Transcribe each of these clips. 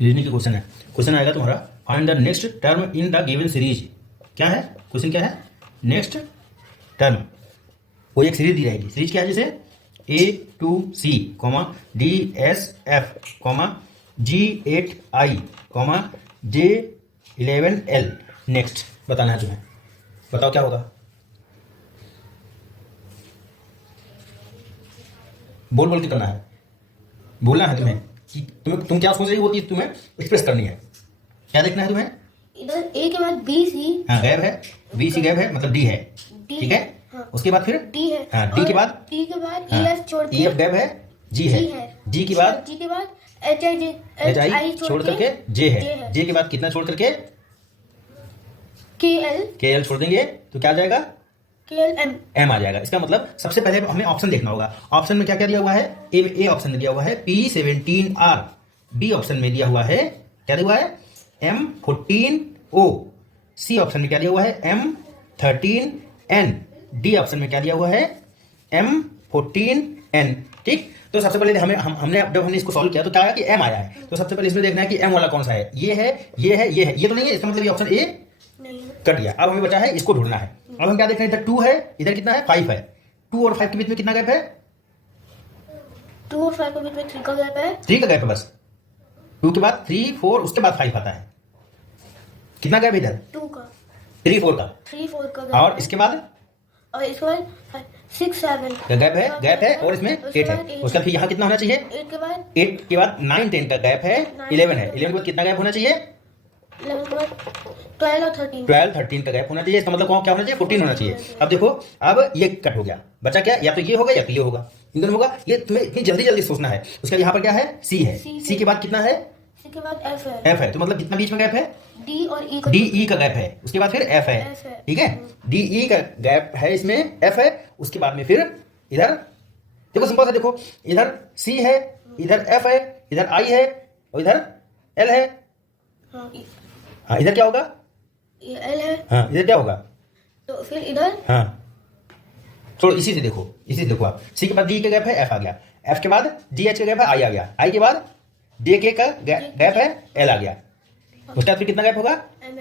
Reasoning का question है। Question आएगा तुम्हारा, find the next term in the given series. क्या है क्वेश्चन, क्या है? नेक्स्ट टर्म, कोई एक सीरीज दी जाएगी। सीरीज क्या है? जैसे A2C, DSF, G8I, J11L। Next बताना है तुम्हें, बताओ क्या होगा? बोल बोल के करना है, बोलना है तुम्हें कि तुम क्या सोच रही हो, वो चीज तुम्हें एक्सप्रेस करनी है। क्या देखना है तुम्हें? इधर ए के बाद बी सी। हाँ, गैप है, बी सी गैप है, मतलब डी है। ठीक है। हाँ। उसके बाद फिर डी है। हाँ, डी के बाद डी के बाद हाँ, EF छोड़ के EF गैप है, जी है। जी के बाद HI छोड़ करके जे है। जे के बाद कितना छोड़ करके? KL छोड़ देंगे तो क्या आ जाएगा? KL M आ जाएगा। इसका मतलब सबसे पहले हमें ऑप्शन देखना होगा। ऑप्शन में क्या क्या दिया हुआ है? ए ऑप्शन में दिया हुआ है P17R। बी ऑप्शन में दिया हुआ है, क्या दिया हुआ है? M14O। सी ऑप्शन में क्या दिया हुआ है? M13N। डी ऑप्शन में क्या दिया हुआ है? M14N। ठीक, तो सबसे पहले हमने जब हमने इसको सॉल्व किया तो क्या आया कि M आया है। तो सबसे पहले इसमें देखना है कि M वाला कौन सा है। ये है, ये है, ये है, ये तो नहीं है। इसका मतलब ये ऑप्शन ए कट गया। अब हमें बचा है इसको ढूंढना है। अब हम क्या देख रहे हैं? इधर 2 है, इधर कितना है? 5 है। 2 और 5 के बीच में कितना गैप है? 2 और 5 के बीच में 3 का गैप है। 3 का गैप है बस। 2 के बाद 3 4, उसके बाद 5 आता है। कितना गैप है इधर? 2 का, 3 4 का। 3 4 का गैप और है। इसके बाद और इसके बाद 6 7 का गैप है और इसमें 8 है। उसका फिर यहाँ कितना होना चाहिए? 8 के बाद 8 के बाद 9 10 का गैप है, 11 है। 11 के बाद कितना गैप होना चाहिए? 11 के बाद 12 और 13। 12 13 का गैप होना चाहिए। इसका मतलब क्या होना चाहिए? 14 होना चाहिए। अब देखो, अब ये कट हो गया, बचा क्या? या तो ये होगा या तो ये होगा, इन दोनों होगा। ये तुम्हें इतनी जल्दी जल्दी सोचना है। उसका यहाँ पर क्या है? सी है। सी के बाद कितना है? सी के बाद F है। एफ है। तो मतलब कितना बीच में गैप है? D और E डी ई का गैप है। उसके बाद फिर एफ है। ठीक है, डी ई का गैप है, इसमें एफ है। उसके बाद में फिर इधर देखो, सिंपल सा देखो, इधर सी है, इधर एफ है, इधर आई है और इधर एल है। हाँ, इधर क्या होगा? ये L है। हाँ, इधर क्या होगा? तो फिर इधर हाँ, छोड़ो, इसी से देखो, इसी से देखो आप। सी के बाद डी का गैप है, एफ आ गया। एफ के बाद डी एच का गैप है, आई आ गया। आई के बाद जे के का गैप है, एल आ गया। उसके बाद फिर कितना गैप होगा? एम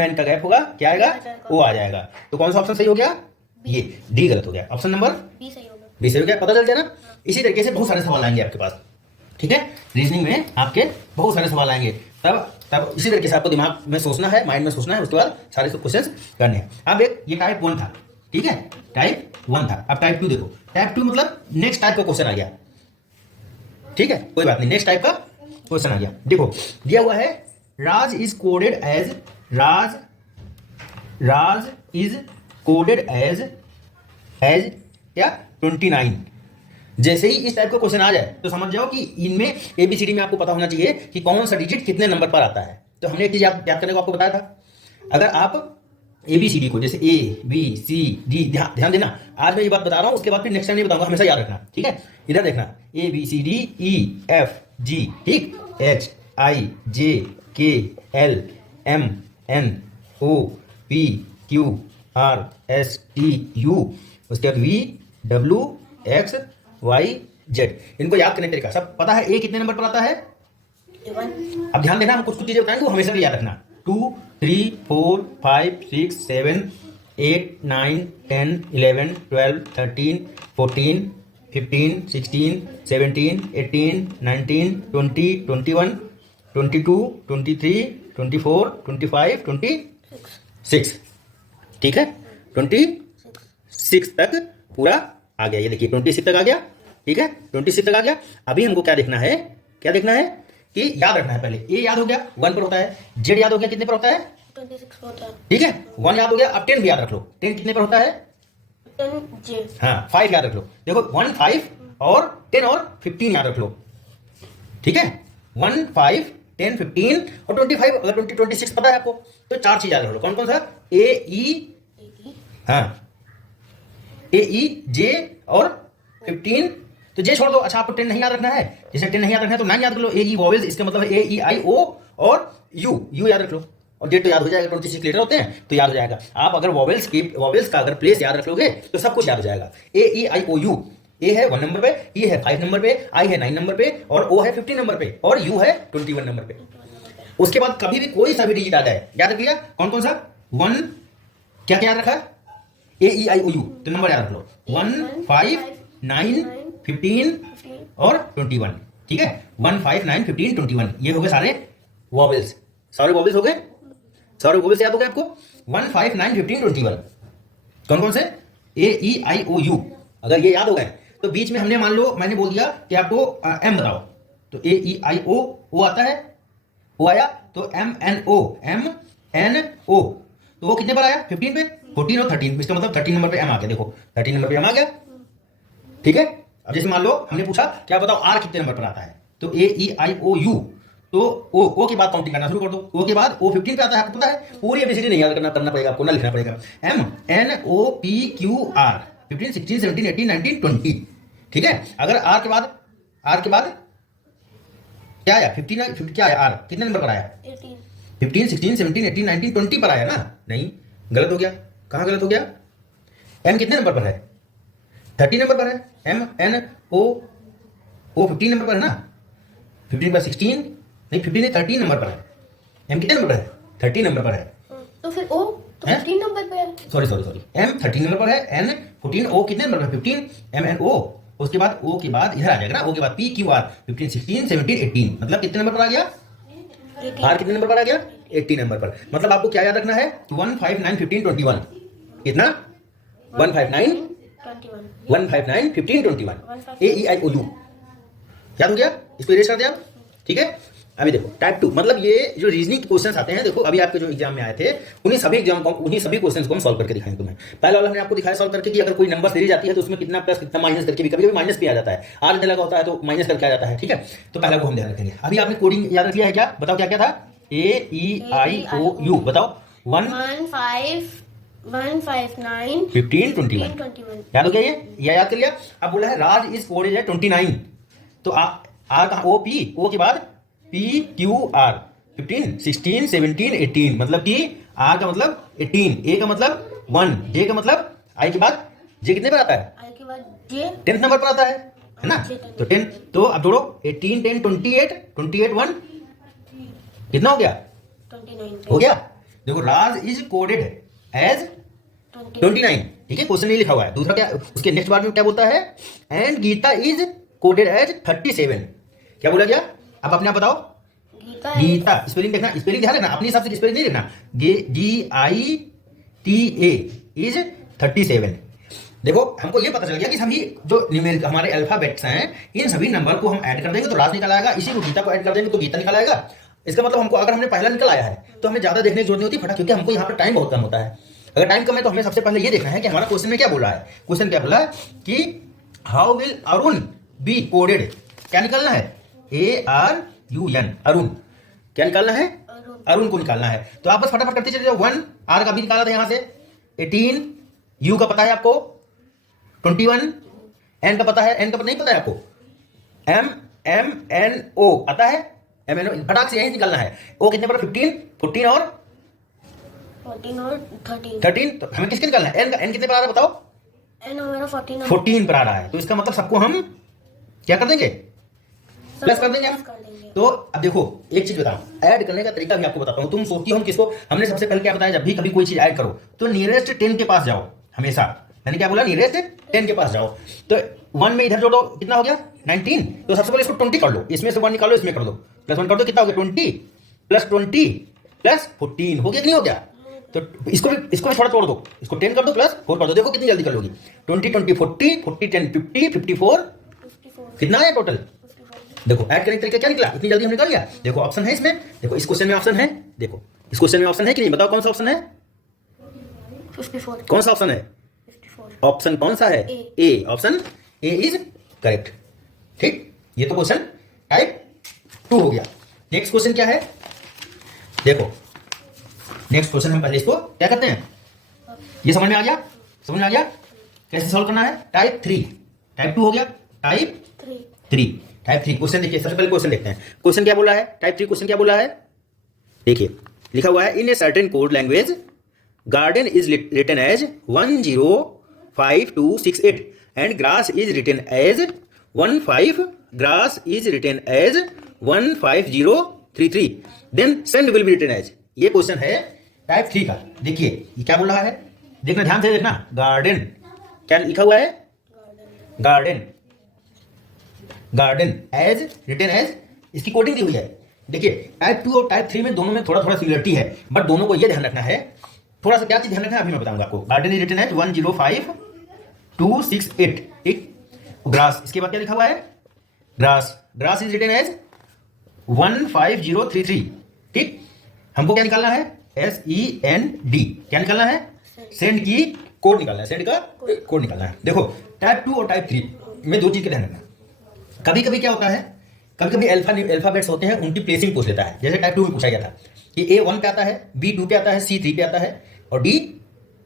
एन का गैप होगा, क्या आएगा? ओ आ जाएगा। तो कौन सा ऑप्शन सही हो गया? ये डी गलत हो गया। ऑप्शन नंबर B सही होगा। बी सही हो गया। पता चल गया ना? इसी तरीके से बहुत सारे सवाल आएंगे आपके पास। ठीक है, रीजनिंग में आपके बहुत सारे सवाल आएंगे। तब इसी तरीके से आपको दिमाग में सोचना है, माइंड में सोचना है। उसके बाद सारे क्वेश्चन करने हैं। अब एक ये टाइप 1 था, ठीक है, टाइप 1 था। अब टाइप 2 देखो। टाइप 2 मतलब नेक्स्ट टाइप का क्वेश्चन आ गया। ठीक है, कोई बात नहीं, नेक्स्ट टाइप का क्वेश्चन आ गया। देखो, दिया हुआ है Raj is coded as Raj is coded as क्या? 29। जैसे ही इस टाइप का क्वेश्चन आ जाए तो समझ जाओ कि इनमें ABCD में आपको पता होना चाहिए कि कौन सा डिजिट कितने नंबर पर आता है। तो हमने एक चीज याद करने को आपको बताया था। अगर आप ABCD को जैसे ABCD, ध्यान देना, आज मैं ये बात बता रहा हूं, उसके बाद फिर नेक्स्ट टाइम नहीं बताऊंगा, हमेशा याद रखना। ठीक है, इधर देखना, ABCD EFG, ठीक, HIJKLMNOPQRSTU, उसके बाद VWXYZ। इनको याद करने का तरीका सब पता है। ए कितने नंबर पर आता है? 1। अब ध्यान देना, हम कुछ कुछ चीजें बताएंगे वो हमेशा याद रखना। 2 3 4 5 6 7 8 9 10 11 12 13 14 15 16 17 18 19 20 21 22 23 24 25 26। ठीक है, 26 तक पूरा आ गया। ये देखिए 26 तक आ गया। ठीक है, 26 तक आ गया। अभी हमको क्या देखना है? क्या देखना है कि याद रखना है। पहले ए याद हो गया, 1 पर होता है। जेड याद हो गया, कितने पर होता है? 26 पर होता है। ठीक है, 1 याद हो गया। अब 10 भी याद रख लो। 10 कितने पर होता है? 10 J। हाँ, 5 याद रख लो। देखो 1 5 और 10 और 15 याद रख लो। ठीक है, 1 5 10 15 और 25। अगर 26 पता है आपको तो 4 चीज याद रख लो। कौन कौन सा? हाँ, AE J और 15। तो जे छोड़ दो। अच्छा, आपको 10 नहीं याद रखना है, जैसे 10 नहीं याद रखना है तो 9 याद कर लो। AE वॉवेल्स, इसका मतलब AEIO और यू याद रख लो। और जेड तो याद हो जाएगा, 26 लेटर होते हैं तो याद हो जाएगा। आप अगर वॉवेल्स का अगर प्लेस याद रख लोगे तो सब कुछ याद हो जाएगा। AEIOU, ए है 1 नंबर पे, ई है 5 नंबर पे, आई है 9 नंबर पे, और ओ है 15 नंबर पे, और यू है 21 नंबर पे। उसके बाद कभी भी कोई सा भी डिजिट आ जाए, याद रख लिया कौन कौन सा 1, क्या क्या याद रखा, ए ई आई ओ यू, तो नंबर याद रख लो 1 5 9 15 और 21, ठीक है 1 5 9 15 21, ये हो गए सारे वॉवेल्स, सारे वॉवेल्स हो गए, सारे वॉवेल्स याद हो गए आपको 1 5 9 15 21, कौन कौन से ए ई आई ओ यू। अगर ये याद हो गए तो बीच में हमने मान लो मैंने बोल दिया कि आपको एम बताओ, तो ए ई आई ओ आता है, ओ आया, तो एम एन ओ, तो वो कितने पर आया 15 पे, 14 और 13, इसका मतलब 13 नंबर पे एम आ गया, देखो 13 नंबर पे एम आ गया, ठीक है। अब जैसे मान लो हमने पूछा क्या बताओ आर कितने नंबर पर आता है, तो ए ई आई ओ यू, तो ओ के बाद काउंटिंग करना शुरू कर दो, ओ के बाद ओ 15 पे आता है, आपको पता है पूरी एबीसीडी नहीं याद करना पड़ेगा आपको, ना लिखना पड़ेगा, M N O P Q R 15 16 17 18 19 20, ठीक है। अगर आर के बाद क्या आया 15 क्या आया, आर कितने नंबर पर आया 15 16 17 18 19 20 पर आया ना, नहीं गलत हो गया, कहाँ गलत हो गया, एम कितने नंबर पर है 30 नंबर पर है, एम एन ओ 15 नंबर पर है ना, 15 पर 16 नहीं 15 13 नंबर पर है, एम कितने नंबर पर है 30 नंबर पर है, तो फिर ओ तो 15 नंबर पे है, सॉरी एम 13 नंबर पर है, एन 14, ओ कितने नंबर पर 15, एम एन ओ, उसके बाद ओ के बाद इधर आ जाएगा ना, ओ के बाद पी क्यू आर 15 16 17 18, मतलब कितने नंबर पर आ गया, आर कितने नंबर पर आ गया 80 नंबर पर। मतलब आपको क्या याद रखना है 1 5 9 15 21, कितना 1 5 9 15 21, ए ई आई ओ यू, याद हो गया, इसको इरेज कर दिया, ठीक है। अभी देखो टाइप 2, मतलब ये जो रीजनिंग क्वेश्चंस आते हैं, देखो अभी आपके जो एग्जाम में आए थे उन्हीं सभी क्वेश्चंस को हम सॉल्व करके दिखाएंगे तुम्हें। पहले वाला हमने आपको दिखाया सॉल्व करके कि अगर कोई नंबर सीरीज आती है तो उसमें कितना प्लस कितना माइनस करके भी कभी कभी माइनस भी आ जाता है, आर देने लगा होता है तो माइनस करके आ जाता है, ठीक है। तो पहला वो हम ध्यान रखेंगे। अभी आपने कोडिंग याद रख लिया है क्या, बताओ क्या क्या था, ए ई आई ओ यू, बताओ 1 5 9 15 21, याद हो गया, ये याद कर लिया। अब बोला है राज इज कोडेड है 29, तो आर कहाँ, ओ पी, ओ के बाद पी क्यू आर 15 16 17 18, मतलब कि आर का मतलब 18, ए का मतलब 1, जे का मतलब आई के बाद जे कितने पर आता है, आई के बाद जे 10th नंबर पर आता है ना, तो 10, तो अब जोड़ो 18 10 28 28 1, कितना हो गया 29 हो गया। देखो राज इज कोडेड एज 29, ठीक है, क्वेश्चन नहीं लिखा हुआ है। दूसरा क्या, उसके नेक्स्ट बार में क्या बोलता है, and Gita is coded as 37, क्या बोला गया, अब अपने आप बताओ, गीता स्पेलिंग देखना, स्पेलिंग ध्यान रखना, अपने हिसाब से स्पेलिंग नहीं लिखना, जी आई टी ए इज 37। देखो हमको ये पता चल गया कि सभी जो न्यूमेरिक हमारे अल्फाबेट्स हैं इन सभी नंबर को हम ऐड कर देंगे तो राज निकल आएगा, इसी को गीता को ऐड कर देंगे तो गीता निकल आएगा। इसका मतलब हमको अगर हमने पहला निकल आया है तो हमें ज्यादा देखने की जरूरत नहीं होती फटा, क्योंकि हमको यहाँ पर टाइम बहुत कम होता है। अगर टाइम कम है तो हमें सबसे पहले ये देखना है कि हमारा क्वेश्चन में क्या बोला है। क्वेश्चन क्या बोला है कि how will Arun be coded, क्या निकलना है, A R U N, Arun, क्या निकालना है, अरुण को निकालना है। तो आप बस फटाफट करते चले जाओ, 1 आर का भी निकाला था यहां से, 18 यू का पता है आपको, 21 एन का पता है, एन का पता नहीं पता है आपको, एम एम एन ओ आता है, एम एन ओ फटाक से यही निकालना है। ओ कितने पर 15 14 और 13, तो हमें किसके निकालना है, एन का, एन कितने पर आ रहा है बताओ, एन हमारा 14 पर आ रहा है, तो इसका मतलब सबको हम क्या कर देंगे, प्लस कर देंगे हम। तो अब देखो एक चीज बताओ, ऐड करने का तरीका भी आपको बताता हूं। तुम सोचती हो हम किसको, हमने सबसे पहले क्या बताया, जब भी कभी कोई चीज ऐड करो तो नियरेस्ट 10 के पास जाओ हमेशा, यानी क्या बोला, नियरेस्ट 10 के पास जाओ। तो 1 में इधर जोड़ो, कितना हो गया 19, तो सबसे पहले इसको 20 कर लो, इसमें से 1 निकालो, इसमें कर दो, प्लस 1 कर दो, कितना हो गया 20 प्लस 14 हो गया कि नहीं हो गया। तो इसको भी थोड़ा तोड़ दो, इसको 10 कर दो प्लस 4 कर दो, देखो कितनी जल्दी कर लोगी, 20 20 40 40 10 50 54, कितना है टोटल। देखो ऐड करने का तरीका क्या निकला, इतनी जल्दी हमने कर लिया। देखो ऑप्शन है इसमें, देखो इस क्वेश्चन में ऑप्शन है, देखो इस क्वेश्चन में ऑप्शन है कि नहीं, बताओ कौन सा ऑप्शन है, 54, कौन सा ऑप्शन है, 54, ऑप्शन कौन सा है, ए, ऑप्शन ए इज करेक्ट, ठीक। ये तो क्वेश्चन टाइप 2 हो गया। नेक्स्ट क्वेश्चन क्या है, देखो नेक्स्ट क्वेश्चन हम पहले इसको क्या करते हैं, ये समझ में आ गया, समझ में आ गया कैसे सॉल्व करना है। टाइप 3, टाइप 2 हो गया, टाइप 3 क्वेश्चन देखिए, सबसे पहले क्वेश्चन देखते हैं। क्वेश्चन क्या बोला है, टाइप 3 क्वेश्चन क्या बोला है, देखिए लिखा हुआ है, in a certain code language garden is written as 105268 and grass is written as 15033 then send will be written as. ये क्वेश्चन है टाइप 3 का। देखिए ये क्या बोल रहा है, देखना ध्यान से देखना। गार्डन क्या लिखा हुआ है, garden, garden as written as, इसकी कोडिंग दी हुई है। देखिए टाइप 2 और टाइप 3 में दोनों में थोड़ा थोड़ा सिमिलरिटी है, बट दोनों को ये ध्यान रखना है, थोड़ा सा क्या चीज ध्यान रखना है अभी मैं बताऊंगा आपको। गार्डन इज रिटन एज 105,268, ठीक। ग्रास, इसके बाद क्या लिखा हुआ है, grass, grass is written as 15033, ठीक। हमको क्या निकालना है, SEND, क्या निकालना है, सेंड की कोड निकालना है, सेंड का कोड निकालना है। देखो टाइप 2 और टाइप 3 में दो चीज का ध्यान रखना। कभी कभी क्या होता है, कभी कभी अल्फाबेट्स होते हैं, उनकी प्लेसिंग पूछ लेता है। जैसे टाइप 2 में पूछा गया था कि A 1 पे आता है, B 2 पे आता है, C 3 पे आता है और D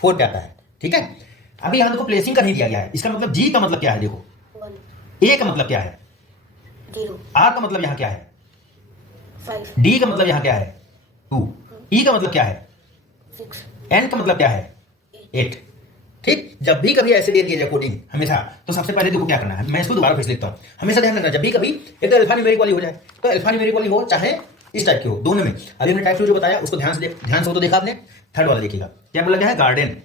4 पे आता है, ठीक है। अभी यहाँ देखो प्लेसिंग का नहीं दिया गया है। इसका मतलब G का मतलब क्या है, देखो 1 A का मतलब क्या है 0 R का मतलब यहाँ क्या है 5 D का मतलब यहाँ क्या है 2, E का मतलब क्या है 6 N का मतलब क्या है 8, ठीक। जब भी कभी ऐसे दे दिया जाए कोडिंग हमेशा, तो सबसे पहले देखो क्या करना है, मैं इसको दोबारा फिर से लिखता हूँ। हमेशा ध्यान रखना, जब भी कभी एक तो अल्फा न्यूमेरिक वाली हो जाए, तो अल्फा न्यूमेरिक वाली हो चाहे इस टाइप की हो, दोनों में। अभी हमने टाइप 2 जो बताया उसको ध्यान से हो तो देखा आपने। थर्ड वाला देखिएगा क्या बोला गया है, गार्डन,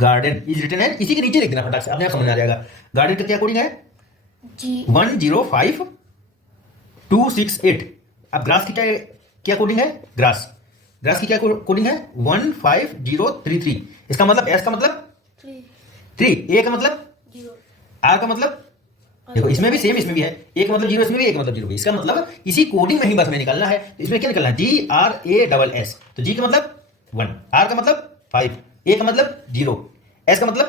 गार्डन इज रिटन है, इसी के नीचे लिख देना फटाक से, अपने आप समझ में आ जाएगा। गार्डन का क्या कोडिंग है G 105,268। अब ग्रास की क्या कोडिंग है, ग्रास, ग्रास की क्या कोडिंग है 15033। इसका मतलब S का मतलब 3, A का मतलब 0 R का मतलब, देखो इसमें भी सेम, इसमें भी है, एक मतलब 0, इसमें भी एक मतलब 0 भी। इसका मतलब इसी कोडिंग में ही बस हमें निकालना है। तो इसमें क्या निकालना है, GRASS, तो G का मतलब 1, R का मतलब 5, A का मतलब 0, S का मतलब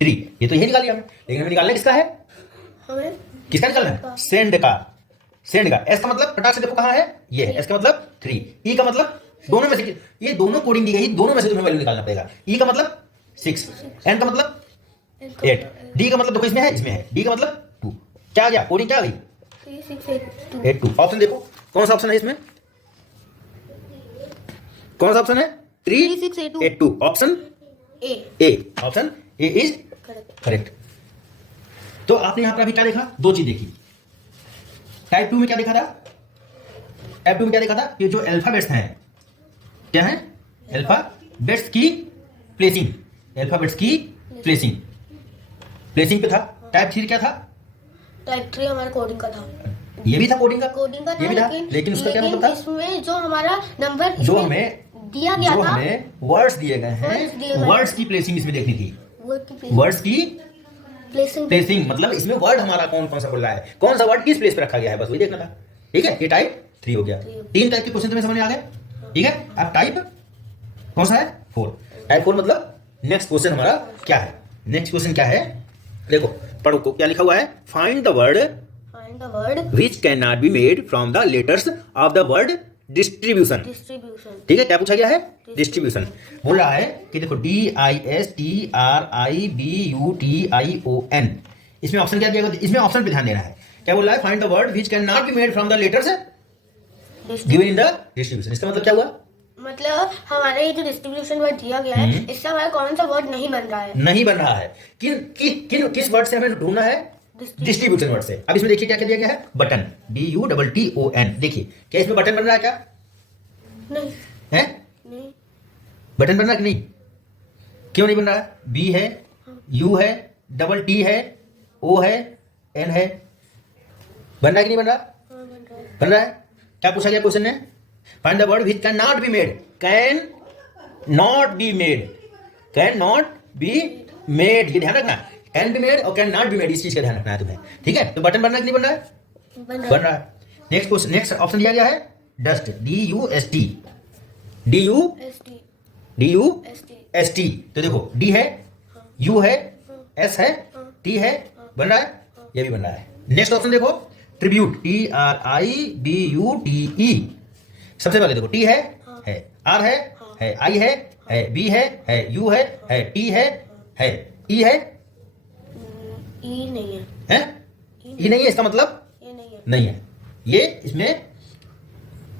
3। ये तो यही निकाल लिया हमने, लेकिन हमें निकालना किसका है, हमें किसका निकालना है, सेंड का, सेंड का। S का मतलब फटाक से देखो कहाँ है, ये है, S का मतलब 3, E का मतलब दोनों में से, ये दोनों कोडिंग दी गई, दोनों में से तुम्हें वैल्यू निकालना पड़ेगा। E का मतलब 6, N का मतलब 8, D का मतलब देखो इसमें है, इसमें है, D का मतलब 2। क्या आ गया, कोडिंग क्या आ गई 82। ऑप्शन देखो कौन सा ऑप्शन है इसमें, कौन सा ऑप्शन है 382, option A, option A is correct. तो आपने यहां पर अभी क्या देखा, दो चीज देखी। टाइप 2 में क्या देखा था, टाइप 2 में क्या देखा था, ये जो अल्फाबेट्स हैं क्या है, अल्फाबेट्स की प्लेसिंग, अल्फाबेट्स की प्लेसिंग, प्लेसिंग पे था। टाइप 3 क्या था, टाइप 3 हमारा कोडिंग का था, ये भी था कोडिंग का, ये भी था, लेकिन उसका क्या मतलब था, इसमें जो हमारा नंबर जो हमें दिया गया जो था, हमें वर्ड्स दिए गए हैं, वर्ड्स की प्लेसिंग इसमें देखनी थी। वर्ड्स की प्लेसिंग मतलब इसमें वर्ड हमारा कौन कौन सा बोल रहा है, कौन सा वर्ड किस प्लेस पे रखा गया है, बस वही देखना था, ठीक है। ये टाइप 3 हो गया। 3 टाइप के क्वेश्चन तुम्हें समझ में आ गए, ठीक है। अब टाइप कौन सा है 4, टाइप 4 मतलब नेक्स्ट क्वेश्चन हमारा क्या है, नेक्स्ट क्वेश्चन क्या है, देखो पढ़ो को क्या लिखा हुआ है, find the word which cannot be made from the letters of the word distribution, ठीक है। क्या पूछा गया है, डिस्ट्रीब्यूशन। बोल रहा है कि देखो DISTRIBUTION, इसमें ऑप्शन क्या दिया गया, इसमें ऑप्शन पे ध्यान देना है। क्या बोल रहा है, find the word which cannot be made from the letters given in the distribution। इसका मतलब क्या हुआ, मतलब हमारे ये जो डिस्ट्रीब्यूशन वर्ड दिया गया है, इससे हमारा कौन सा वर्ड नहीं बन रहा है, नहीं बन रहा है। किस वर्ड से हमें ढूंढना है, डिस्ट्रीब्यूशन वर्ड से। अब इसमें देखिए क्या क्या दिया गया है, बटन, BUTTON। देखिए क्या इसमें बटन बन रहा है, क्या नहीं है, नहीं बटन बन रहा है कि नहीं, क्यों नहीं बन रहा है, B है, U है, डबल T है, O है, N है, बन रहा है कि नहीं बन रहा, हाँ, बन रहा है। क्या पूछा गया क्वेश्चन ने, find the word which can not be made, can not be made, can not be made, ये ध्यान रखना, कैन बी मेड और कैन नॉट बी मेड, इस चीज का ध्यान रखना है तुम्हें, ठीक है। तो बटन बन रहा है कि नहीं बन रहा है, बन रहा है। नेक्स्ट क्वेश्चन, नेक्स्ट ऑप्शन दिया गया है डस्ट, DUST। तो देखो D है, U है, S है, T है, बन रहा है, ये भी बन रहा है। नेक्स्ट ऑप्शन देखो ट्रिब्यूट, TRIBUTE। सबसे पहले देखो T है, R है, I है, B है, U है, T है, E है, ई नहीं है, E नहीं है, इसका मतलब ये नहीं है, नहीं है। ये इसमें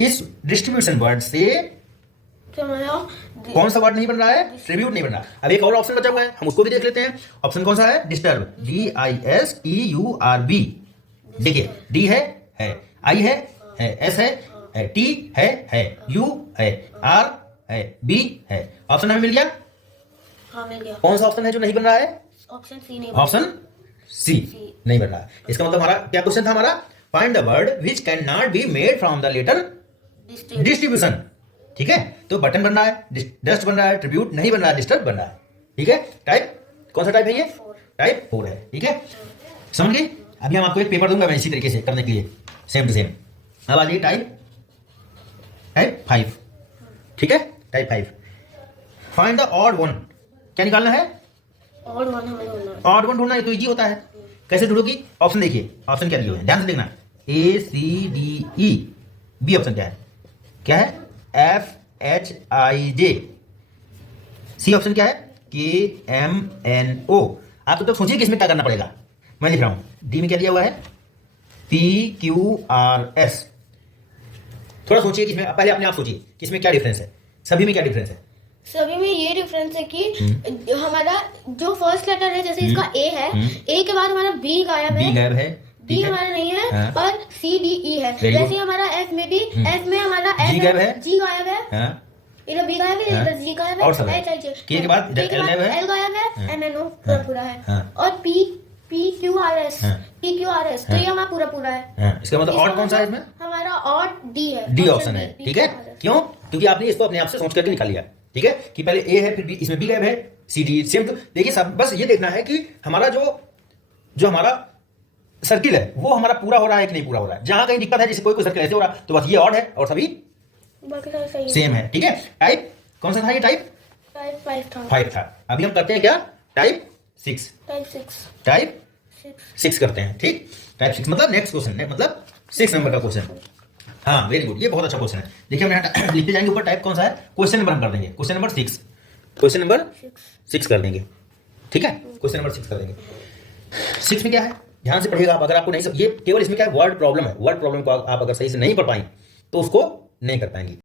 इस डिस्ट्रीब्यूशन वर्ड से से हमारा कौन सा वर्ड नहीं बन रहा है? ट्रिब्यूट नहीं बन रहा। अब एक और ऑप्शन बचा हुआ है, हम उसको भी देख लेते हैं। ऑप्शन कौन सा है? Disturb, DISTURB। देखिए, डी है, आई है, एस है, टी है, यू है, आर है, बी है। ऑप्शन हमें मिल गया। हाँ मिल गया। कौन सा ऑप्शन है जो नहीं बन रहा है? ऑप्शन सी नहीं। ऑप्शन सी नहीं बन रहा है। इसका मतलब हमारा क्या क्वेश्चन था? हमारा find the word which can not be made from the letter distribution. ठीक है, तो बटन बन रहा है, डस्ट बन रहा है, ट्रिब्यूट नहीं बन रहा है, डिस्टर्ब बन रहा है। ठीक है, टाइप कौन सा टाइप है ये? टाइप 4 है। ठीक है, समझ गए? अभी हम आपको एक पेपर दूंगा मैं इसी तरीके से करने के लिए, सेम टू सेम। अब आ जाइए टाइप 5। ठीक है, type 5। Find the odd one. क्या निकालना है? ऑड वन हमें ढूंढना है। ऑड वन ढूंढना है तो इजी होता है। कैसे ढूंढोगी? ऑप्शन देखिए, ऑप्शन क्या दिए हुए हैं, ध्यान से देखना। ACDE। बी ऑप्शन क्या है? क्या है? FHIJ। सी ऑप्शन क्या है? KMNO। आप तो सोचिए कि इसमें क्या करना पड़ेगा। मैं लिख रहा हूं, डी में क्या दिया हुआ है? PQRS। थोड़ा सोचिए कि इसमें, पहले अपने आप सोचिए कि इसमें क्या डिफरेंस है, सभी में क्या डिफरेंस है। सभी में ये डिफरेंस है कि हमारा जो फर्स्ट लेटर है, जैसे इसका ए है, ए के बाद हमारा बी गायब है, बी गायब है, डी हमारा नहीं है, हाँ। और CDE है। Very good। वैसे हमारा एफ में भी, एफ में हमारा G गायब है, जी गायब है, हाँ, इधर बी गायब है, हाँ। इधर जी गायब और सब है, है। H I J K के बाद K के L गायब है, L गायब है, हाँ। MNO हाँ। पूरा है, हाँ। और PQRS हाँ। PQRS तो हाँ। ये हमारा पूरा है। हाँ। इसका मतलब ऑड कौन सा है इसमें? हमारा ऑड डी है, डी ऑप्शन है। ठीक है, क्यों? क्योंकि आपने इसको अपने आप से सोच करके निकाल लिया। ठीक है, कि पहले ए है, फिर बी, इसमें बी गायब है, सी डी सेम। तो देखिए सब, बस ये देखना है कि हमारा जो हमारा सर्किल है वो हमारा पूरा हो रहा है कि नहीं पूरा हो रहा है। जहां कहीं दिक्कत है, जैसे कोई सर्किल ऐसे हो रहा तो बस ये ऑड है और सभी बाकी सारे सही सेम है। ठीक है, टाइप कौन सा था ये? टाइप टाइप 5 था। अभी हम करते हैं क्या? टाइप 6। टाइप 6 करते हैं। ठीक, टाइप 6 मतलब नेक्स्ट क्वेश्चन, मतलब 6 नंबर का क्वेश्चन। हाँ, वेरी गुड, ये बहुत अच्छा क्वेश्चन है। देखिए हम यहाँ लिखते जाएंगे ऊपर टाइप कौन सा है, क्वेश्चन नंबर हम कर देंगे, क्वेश्चन नंबर 6। क्वेश्चन नंबर 6 कर देंगे। ठीक है, क्वेश्चन नंबर 6 कर देंगे। 6 में क्या है, ध्यान से पढ़िएगा आप। अगर आपको नहीं सब, ये केवल इसमें क्या है, वर्ड प्रॉब्लम है। वर्ड प्रॉब्लम को आप अगर सही से नहीं पढ़ पाएंगे तो उसको नहीं कर पाएंगे।